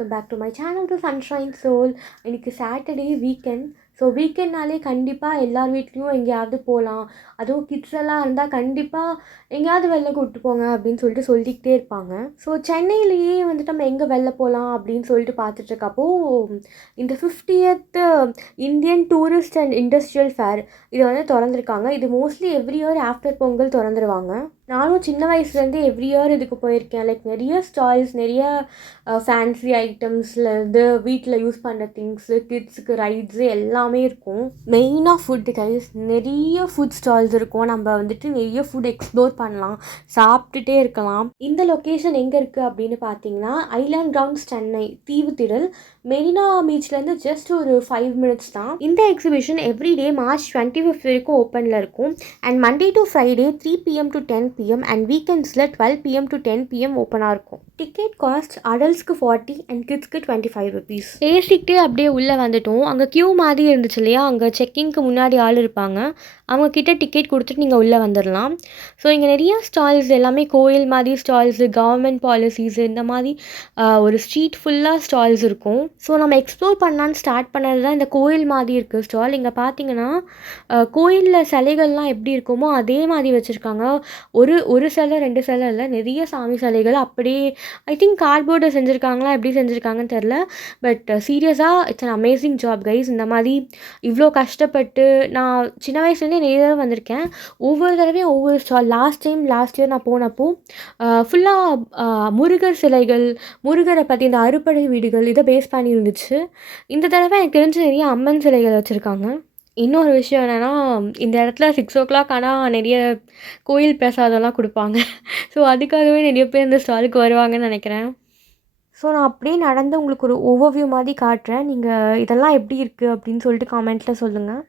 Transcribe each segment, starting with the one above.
Welcome back to my channel to Sunshine Soul. இன்றைக்கி Saturday weekend. So வீக்கெண்ட்னாலே கண்டிப்பாக எல்லார் வீட்லேயும் எங்கேயாவது போகலாம். அதுவும் கிட்ஸ் எல்லாம் இருந்தால் கண்டிப்பாக எங்கேயாவது வெளில கூப்பிட்டு போங்க அப்படின்னு சொல்லிக்கிட்டே இருப்பாங்க. ஸோ சென்னையிலேயே வந்துட்டு நம்ம எங்கே வெளில போகலாம் அப்படின்னு சொல்லிட்டு பார்த்துட்ருக்கப்போ இந்த 50th Indian tourist and industrial fair இது வந்து திறந்துருக்காங்க. இது mostly every year after Pongal திறந்துருவாங்க. நானும் சின்ன வயசுலேருந்து எவ்ரி இயர் இதுக்கு போயிருக்கேன். லைக் நிறைய ஸ்டால்ஸ், நிறைய ஃபேன்சி ஐட்டம்ஸ்லேருந்து வீட்டில் யூஸ் பண்ணுற திங்ஸு, கிட்ஸுக்கு ரைட்ஸு எல்லாமே இருக்கும். மெயினாக ஃபுட்டு கைஸ், நிறைய ஃபுட் ஸ்டால்ஸ் இருக்கும். நம்ம வந்துட்டு நிறைய ஃபுட் எக்ஸ்ப்ளோர் பண்ணலாம், சாப்பிட்டுட்டே இருக்கலாம். இந்த லொக்கேஷன் எங்கே இருக்குது அப்படின்னு பார்த்தீங்கன்னா, ஐலாண்ட் கிரவுண்ட்ஸ், சென்னை தீவுத்திடல், மெரினா பீச்லேருந்து ஜஸ்ட் ஒரு 5 minutes தான். இந்த எக்ஸிபிஷன் எவ்ரிடே March 25 வரைக்கும் ஓப்பனில் இருக்கும். And Monday to Friday 3 PM to 10 PM and வீக்கெண்ட்ஸில் 12 PM to 10 PM ஓப்பனாக இருக்கும். டிக்கெட் காஸ்ட் அடல்ட்ஸ்க்கு 40 அண்ட் கிட்ஸ்க்கு 25 rupees. பேசிக்கிட்டே அப்படியே உள்ளே வந்துட்டோம். அங்கே க்யூ மாதிரி இருந்துச்சு இல்லையா, அங்கே செக்கிங்க்கு முன்னாடி ஆள் இருப்பாங்க. அவங்கக்கிட்ட டிக்கெட் கொடுத்துட்டு நீங்கள் உள்ளே வந்துடலாம். ஸோ இங்கே நிறையா ஸ்டால்ஸ், எல்லாமே கோயில் மாதிரி ஸ்டால்ஸு, கவர்மெண்ட் பாலிசிஸு, இந்த மாதிரி ஒரு ஸ்ட்ரீட் ஃபுல்லாக ஸ்டால்ஸ் இருக்கும். ஸோ நம்ம எக்ஸ்ப்ளோர் பண்ணலான்னு ஸ்டார்ட் பண்ணது தான் இந்த கோயில் மாதிரி இருக்குது ஸ்டால். இங்கே பார்த்தீங்கன்னா கோயிலில் சிலைகள்லாம் எப்படி இருக்குமோ அதே மாதிரி வச்சுருக்காங்க. ஒரு சிலை 2 சிலை இல்லை, நிறைய சாமி சிலைகள் அப்படியே ஐ திங்க் கார்ட்போர்டை செஞ்சுருக்காங்களா, எப்படி செஞ்சுருக்காங்கன்னு தெரில. பட் சீரியஸாக it's an amazing job guys. இந்த மாதிரி இவ்வளோ கஷ்டப்பட்டு நான் சின்ன வயசுலேருந்தே நிறைய தடவை வந்திருக்கேன். ஒவ்வொரு தடவையும் ஒவ்வொரு ஸ்டால். லாஸ்ட் இயர் நான் போனப்போ ஃபுல்லாக முருகர் சிலைகள், முருகரை பற்றி இந்த அறுபடை வீடுகள் இதை பேஸ் பண்ணி இருந்துச்சு. இந்த தடவை எனக்கு தெரிஞ்ச நிறைய அம்மன் சிலைகள் வச்சுருக்காங்க. இன்னொரு விஷயம் என்னென்னா, இந்த இடத்துல 6 o'clock ஆனால் நிறைய கோயில் பிரசாதம்லாம் கொடுப்பாங்க. ஸோ அதுக்காகவே நிறைய பேர் இந்த ஸ்டாலுக்கு வருவாங்கன்னு நினைக்கிறேன். ஸோ நான் அப்படியே நடந்து உங்களுக்கு ஒரு ஓவர்வியூ மாதிரி காட்டுறேன். நீங்கள் இதெல்லாம் எப்படி இருக்குது அப்படின்னு சொல்லிட்டு காமெண்ட்டில் சொல்லுங்கள்.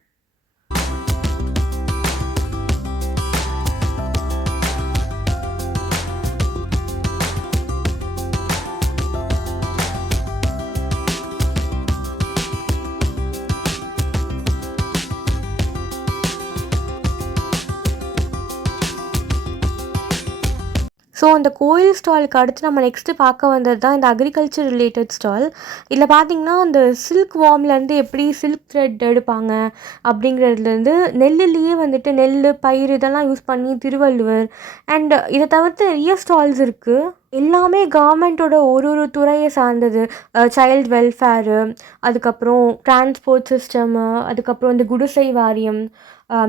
ஸோ அந்த கோயில் ஸ்டாலுக்கு அடுத்து நம்ம நெக்ஸ்ட்டு பார்க்க வந்தது தான் இந்த அக்ரிகல்ச்சர் ரிலேட்டட் ஸ்டால். இதில் பார்த்திங்கன்னா அந்த சில்க் வார்ம்லேருந்து எப்படி சில்க் த்ரெட் எடுப்பாங்க அப்படிங்கிறதுலேருந்து, நெல்லுலேயே வந்துட்டு நெல், பயிர் இதெல்லாம் யூஸ் பண்ணி திருவள்ளுவர், அண்ட் இதை தவிர்த்து நிறைய ஸ்டால்ஸ் இருக்குது. எல்லாமே கவர்மெண்ட்டோட ஒரு துறையை சார்ந்தது. சைல்டு வெல்ஃபேரு, அதுக்கப்புறம் டிரான்ஸ்போர்ட் சிஸ்டமு, அதுக்கப்புறம் இந்த குடிசை வாரியம்,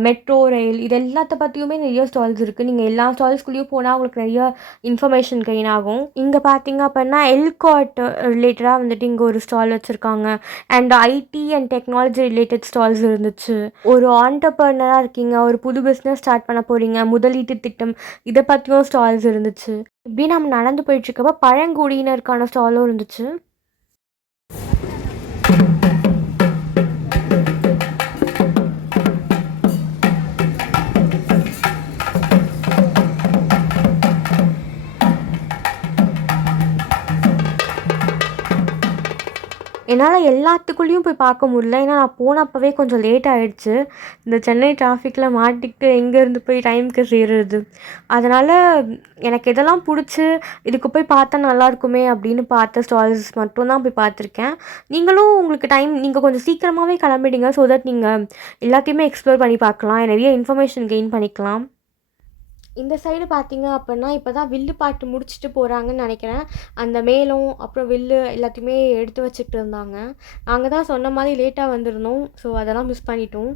மெட்ரோ ரயில், இது எல்லாத்த பற்றியுமே நிறைய ஸ்டால்ஸ் இருக்குது. நீங்கள் எல்லா ஸ்டால்ஸ்குள்ளேயும் போனால் உங்களுக்கு நிறைய இன்ஃபர்மேஷன் கெயின் ஆகும். இங்கே பார்த்தீங்க அப்படின்னா எல்காட் ரிலேட்டடாக வந்துட்டு இங்கே ஒரு ஸ்டால் வச்சுருக்காங்க. And IT and technology related stalls இருந்துச்சு. ஒரு ஆண்டர்ப்ரனராக இருக்கீங்க, ஒரு புது பிஸ்னஸ் ஸ்டார்ட் பண்ண போகிறீங்க, முதலீட்டு திட்டம், இதை பற்றியும் ஸ்டால்ஸ் இருந்துச்சு. இப்படி நம்ம நடந்து போயிட்டுருக்கப்போ பழங்குடியினருக்கான ஸ்டாலும் இருந்துச்சு. என்னால் எல்லாத்துக்குள்ளேயும் போய் பார்க்க முடியல. ஏன்னா நான் போனப்பவே கொஞ்சம் லேட் ஆகிடுச்சு. இந்த சென்னை டிராஃபிக்கில் மாட்டிக்கிட்டு எங்கேருந்து போய் டைமுக்கு சேருறது. அதனால் எனக்கு எதெல்லாம் பிடிச்சி இதுக்கு போய் பார்த்தா நல்லாயிருக்குமே அப்படின்னு பார்த்த ஸ்டால்ஸ் மட்டும்தான் போய் பார்த்துருக்கேன். நீங்களும் உங்களுக்கு நீங்கள் கொஞ்சம் சீக்கிரமாகவே கிளம்பிடுங்க. ஸோ தட் நீங்கள் எல்லாத்தையுமே எக்ஸ்ப்ளோர் பண்ணி பார்க்கலாம், நிறைய இன்ஃபர்மேஷன் கெயின் பண்ணிக்கலாம். இந்த சைடு பார்த்தீங்க அப்படின்னா இப்போ தான் வில்லு பாட்டு முடிச்சுட்டு போகிறாங்கன்னு நினைக்கிறேன். அந்த மேளம் அப்புறம் வில்லு எல்லாத்தையுமே எடுத்து வச்சுக்கிட்டு இருந்தாங்க. நாங்கள் தான் சொன்ன மாதிரி லேட்டாக வந்திருந்தோம். ஸோ அதெல்லாம் மிஸ் பண்ணிட்டோம்.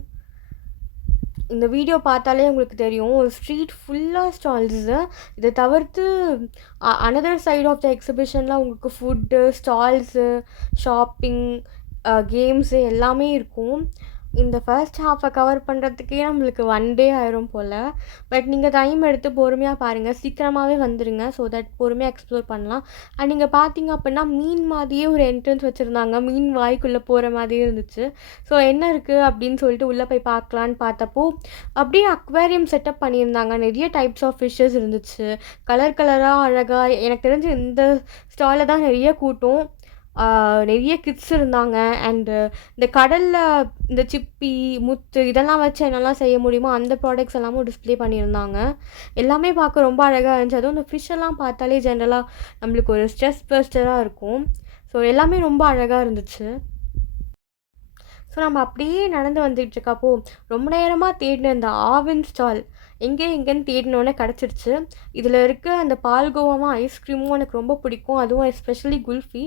இந்த வீடியோ பார்த்தாலே உங்களுக்கு தெரியும், ஒரு ஸ்ட்ரீட் ஃபுல்லாக ஸ்டால்ஸு. இதை தவிர்த்து அனதர் சைடு ஆஃப் த எக்ஸிபிஷனில் உங்களுக்கு ஃபுட்டு ஸ்டால்ஸு, ஷாப்பிங், கேம்ஸு எல்லாமே இருக்கும். இந்த ஃபர்ஸ்ட் ஹாஃபை கவர் பண்ணுறதுக்கே நம்மளுக்கு 1 day ஆயிரும் போல். பட் நீங்கள் டைம் எடுத்து பொறுமையாக பாருங்கள், சீக்கிரமாகவே வந்துடுங்க. ஸோ தட் பொறுமையாக எக்ஸ்ப்ளோர் பண்ணலாம். அண்ட் நீங்கள் பார்த்தீங்க அப்படின்னா மீன் மாதிரியே ஒரு என்ட்ரன்ஸ் வச்சுருந்தாங்க. மீன் வாய்க்குள்ளே போகிற மாதிரியே இருந்துச்சு. ஸோ என்ன இருக்குது அப்படின்னு சொல்லிட்டு உள்ளே போய் பார்க்கலான்னு பார்த்தப்போ அப்படியே அக்வேரியம் செட்டப் பண்ணியிருந்தாங்க. நிறைய டைப்ஸ் ஆஃப் ஃபிஷ்ஷஸ் இருந்துச்சு, கலர் கலராக அழகாக. எனக்கு தெரிஞ்சு இந்த ஸ்டாலில் தான் நிறைய கூட்டம். நிறைய கிட்ஸ் இருந்தாங்க. அண்டு இந்த கடலில் இந்த சிப்பி, முத்து இதெல்லாம் வச்சு என்னெல்லாம் செய்ய முடியுமோ அந்த ப்ராடக்ட்ஸ் எல்லாமும் டிஸ்ப்ளே பண்ணியிருந்தாங்க. எல்லாமே பார்க்க ரொம்ப அழகாக இருந்துச்சு. அதுவும் இந்த ஃபிஷ்ஷெல்லாம் பார்த்தாலே ஜென்ரலாக நம்மளுக்கு ஒரு ஸ்ட்ரெஸ் பஸ்டராக இருக்கும். ஸோ ஸோ எல்லாமே ரொம்ப அழகாக இருந்துச்சு. ஸோ நம்ம அப்படியே நடந்து வந்துகிட்ருக்கப்போ ரொம்ப நேரமாக தேடின இந்த ஆவின் ஸ்டால் எங்கேன்னு தேடினோன்னே கிடச்சிருச்சு. இதில் இருக்க அந்த பால்கோவாவும் ஐஸ்கிரீமும் எனக்கு ரொம்ப பிடிக்கும். அதுவும் எஸ்பெஷலி குல்ஃபி.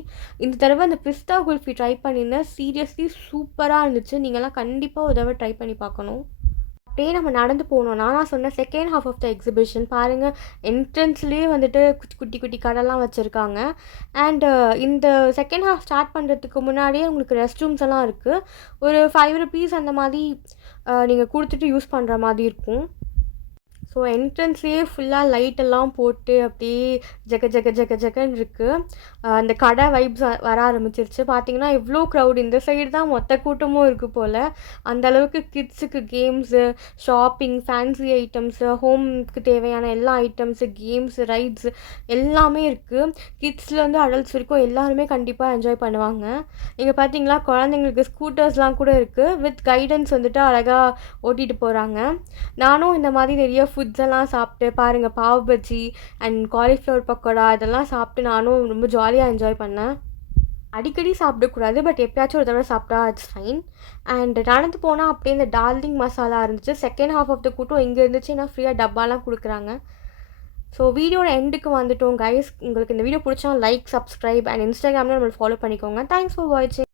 இந்த தடவை அந்த பிஸ்தா குல்ஃபி ட்ரை பண்ணியிருந்தேன். சீரியஸ்லி சூப்பராக இருந்துச்சு. நீங்கள்லாம் கண்டிப்பாக ஒரு தடவை ட்ரை பண்ணி பார்க்கணும். அப்படியே நம்ம நடந்து போனோம்னா, நான் சொன்ன second half of the exhibition பாருங்கள். என்ட்ரன்ஸ்லேயே வந்துட்டு குட்டி குட்டி கடைலாம் வச்சுருக்காங்க. அண்டு இந்த செகண்ட் ஹாஃப் ஸ்டார்ட் பண்ணுறதுக்கு முன்னாடியே உங்களுக்கு ரெஸ்ட் ரூம்ஸ் எல்லாம் இருக்குது. ஒரு ₹5 அந்த மாதிரி நீங்கள் கொடுத்துட்டு யூஸ் பண்ணுற மாதிரி இருக்கும். ஸோ என்ட்ரன்ஸ்லேயே ஃபுல்லாக லைட்டெல்லாம் போட்டு அப்படியே ஜக ஜக ஜக ஜகன்னு இருக்குது. அந்த கடை வைப்ஸ் வர ஆரம்பிச்சிருச்சு. பார்த்தீங்கன்னா எவ்வளோ க்ரௌட். இந்த சைடு தான் மொத்த கூட்டமும் இருக்குது போல். அந்தளவுக்கு கிட்ஸுக்கு கேம்ஸு, ஷாப்பிங், ஃபேன்சி ஐட்டம்ஸு, ஹோம்க்கு தேவையான எல்லா ஐட்டம்ஸு, கேம்ஸு, ரைட்ஸு எல்லாமே இருக்குது. கிட்ஸ்லேருந்து அடல்ட்ஸ் வரைக்கும் எல்லாருமே கண்டிப்பாக என்ஜாய் பண்ணுவாங்க. இங்கே பார்த்தீங்களா குழந்தைங்களுக்கு ஸ்கூட்டர்ஸ்லாம் கூட இருக்குது. வித் கைடன்ஸ் வந்துட்டு அழகாக ஓட்டிகிட்டு போகிறாங்க. நானும் இந்த மாதிரி நிறைய ஃபுட்ஸ் எல்லாம் சாப்பிட்டு பாருங்கள், பாவ் பஜ்ஜி அண்ட் காலிஃப்ளவர் பக்கோடா இதெல்லாம் சாப்பிட்டு நானும் ரொம்ப ஜாலியாக என்ஜாய் பண்ணேன். அடிக்கடி சாப்பிடக்கூடாது, பட் எப்பயாச்சும் ஒரு தடவை சாப்பிட்டா இட்ஸ் ஃபைன். அண்ட் நடந்து போனால் அப்படியே இந்த டார்லிங் மசாலா இருந்துச்சு. செகண்ட் ஹாஃப் ஆஃப் த கூட்டம் இங்கே இருந்துச்சு. ஏன்னா ஃப்ரீயாக டப்பாலாம் கொடுக்குறாங்க. ஸோ வீடியோட எண்டுக்கு வந்துட்டோம் கைஸ். உங்களுக்கு இந்த வீடியோ பிடிச்சா லைக், சப்ஸ்கிரைப் அண்ட் இன்ஸ்டாகிராமில் நம்மளை ஃபாலோ பண்ணிக்கோங்க. தேங்க்ஸ் ஃபார் வாட்சிங்.